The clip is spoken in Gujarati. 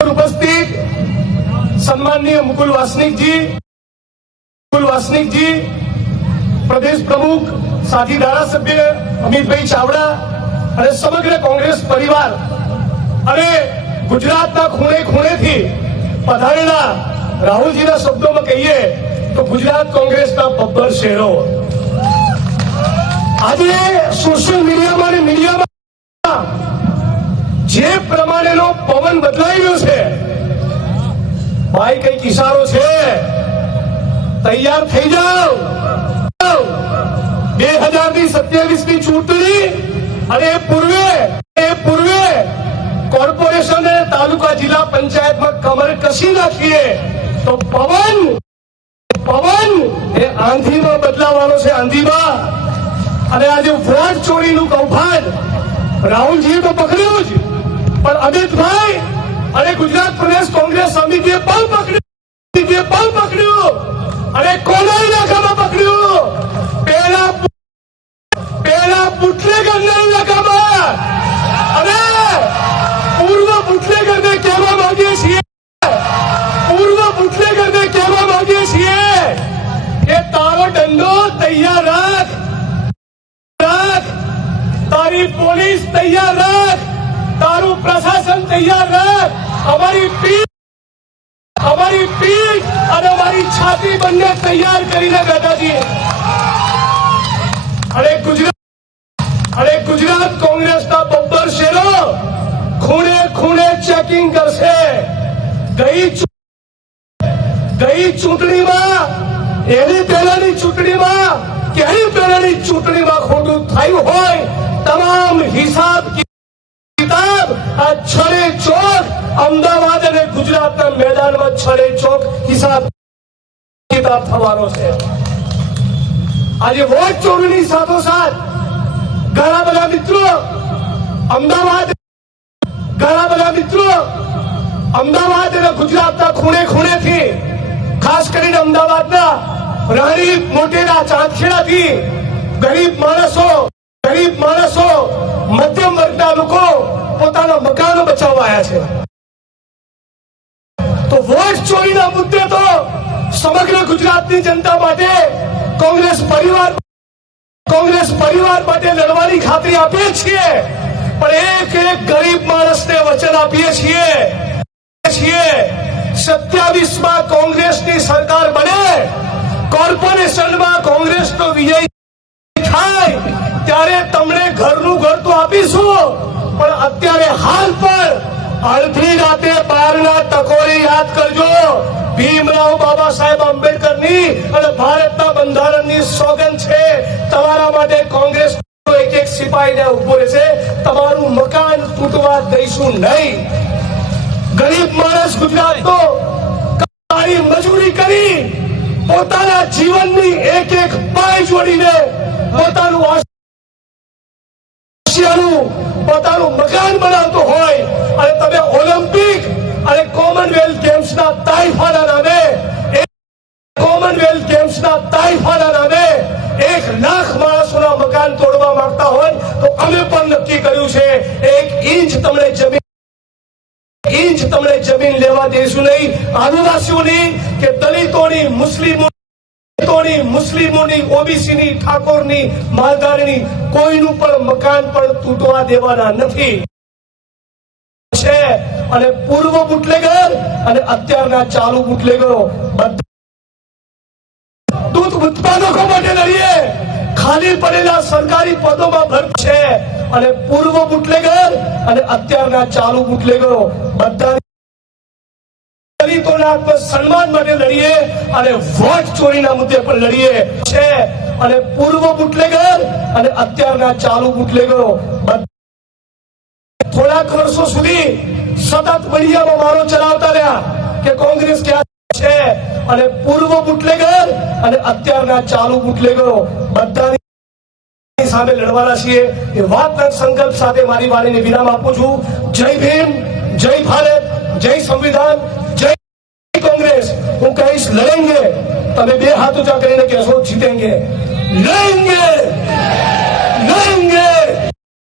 ઉપસ્થિત સન્માનનીય મુકુલ વાસનિકજી મુકુલ વાસનિકજી, પ્રદેશ પ્રમુખ, સાથી ધારાસભ્ય અમિતભાઈ ચાવડા અને સમગ્ર કોંગ્રેસ પરિવાર અને ગુજરાતના ખૂણે ખૂણેથી પધારેલા રાહુલજીના શબ્દોમાં કહીએ તો ગુજરાત કોંગ્રેસના બબ્બર શહેરો. આજે સોશિયલ મીડિયામાં અને મીડિયામાં જે પ્રમાણેનો પવન બદલાઈ ગયો છે, ભાઈ કંઈક ઇશારો છે. તૈયાર થઈ જાઓ. બે હજારની સત્યાવીસની ચૂંટણી, અને પૂર્વે, એ પૂર્વે કોર્પોરેશન તાલુકા જિલ્લા પંચાયતમાં કમર કસી નાખીએ. તો પવન પવન એ આંધીમાં બદલાવાનો છે, આંધીમાં. અને આજે વોટ ચોરીનું કૌભાંડ. રાહુલજીએ તો પકડ્યું જ. પણ અમિતભાઈ, અને ગુજરાત પ્રદેશ કોંગ્રેસ સમિતિએ પણ પકડ્યું. પણ પકડ્યું. અને કોના ઇલાકામાં પકડ્યું. પેલા પેલા બુટલેગરના ઇલાકામાં અને પૂર્વ બુટલેગરને કહેવા માંગીએ છીએ. પૂર્વ બુટલેગરને કહેવા માંગીએ છીએ કે તારો દંડો તૈયાર રાખ. તારી પોલીસ તૈયાર રાખ. પ્રશાસન તૈયાર રહે. અમારી પીઠ અમારી પીઠ અને અમારી છાતી બંને તૈયાર કરીને બેઠા છીએ. અને ગુજરાત અને ગુજરાત કોંગ્રેસના બબ્બર શેરો ખૂણે ખૂણે ચેકિંગ કરશે. ગઈ ગઈ ચૂંટણીમાં, એની પહેલાની ચૂંટણીમાં કે એની પહેલાની ચૂંટણીમાં ખોટું થયું હોય, તમામ હિસાબ આ છડે ચોક અમદાવાદ અને ગુજરાતના મેદાનમાં છડે ચોક હિસાબ કિતાબ થવાનો છે. આજે વોટ ચોરીની સાથોસાથ ઘણા બધા મિત્રો અમદાવાદ, ઘણા બધા મિત્રો અમદાવાદ અને ગુજરાતના ખૂણે ખૂણેથી, ખાસ કરીને અમદાવાદના રાણી મોટેરા ચાંદખેડાથી ગરીબ માણસો ગરીબ માણસો, મધ્યમ વર્ગના લોકો પોતાના મકાનો બચાવવા આવ્યા છે. તો વોટ ચોરીના મુદ્દે તો સમગ્ર ગુજરાતની જનતા માટે કોંગ્રેસ પરિવાર કોંગ્રેસ પરિવાર માટે લડવાની ખાતરી આપીએ છીએ. પણ એક એક ગરીબ માણસને વચન આપીએ છીએ. છીએ. સત્યાવીસમાં કોંગ્રેસની સરકાર બને, કોર્પોરેશનમાં કોંગ્રેસનો વિજય થાય, ત્યારે તમને ઘરનું ઘર તો આપીશું. પણ અત્યારે હાલ પર અડધી રાતે બારના ટકોરી યાદ કરજો. ભીમરાવ બાબા સાહેબ આંબેડકરની અને ભારતના બંધારણની સોગન છે. તમારા માટે કોંગ્રેસ એક એક સિપાહીને ઊભો રહેશે. તમારું મકાન તૂટવા દઈશું નહીં. ગરીબ માણસ ગુજરાતનો કાળી મજૂરી કરી પોતાના જીવનની એક એક પાય જોડીને પોતાનું આશિયાનું પોતાનું મકાન બનાવતો હોય અને તમે ઓલિમ્પિક અને કોમનવેલ્થ ગેમ્સના તાઇફાના નામે કોમનવેલ્થ ગેમ્સના તાઇફાના નામે એક લાખ માણસોના મકાન તોડવા માંગતા હોય તો અમે પણ નક્કી કર્યું છે, એક ઇંચ તમને જમીન, ઇંચ તમને જમીન લેવા દેશું નહીં. આદિવાસીઓની કે દલિતોની, મુસ્લિમો મુસ્લિમોની, ઓબીસીની, ઠાકોરની, માલધારીની કોઈનું પણ મકાન પણ તૂટવા દેવાના નથી. છે અને પૂર્વ બુટલેગર અને અત્યારના ચાલુ બુટલેગરો દૂધ ઉત્પાદકો માટે લડીએ. ખાલી પડેલા સરકારી પદોમાં ભર છે અને પૂર્વ બુટલેગર અને અત્યારના ચાલુ બુટલેગરો બધા દલિતોના સન્માન માટે લડીએ અને વોટ ચોરીના મુદ્દે પણ લડીએ. છે. અને પૂર્વ બુટલેગર અને અત્યારના ચાલુ બુટલેગરો. થોડાક વર્ષો સુધી સતત મીડિયામાં મારો ચલાવતા રહ્યા કે કોંગ્રેસ ક્યાં છે. અને પૂર્વ બુટલેગર અને અત્યારના ચાલુ બુટલેગરો બધાની સામે લડવાના છીએ. એ વાતના સંકલ્પ સાથે મારી વાણીને વિરામ આપું છું. જય ભીમ, જય ભારત, જય સંવિધાન કોંગ્રેસ હું કહીશ લડેંગે. તમે બે હાથ ઊંચા કરીને કહેશો જીતેંગે. લડેંગે! લડેંગે!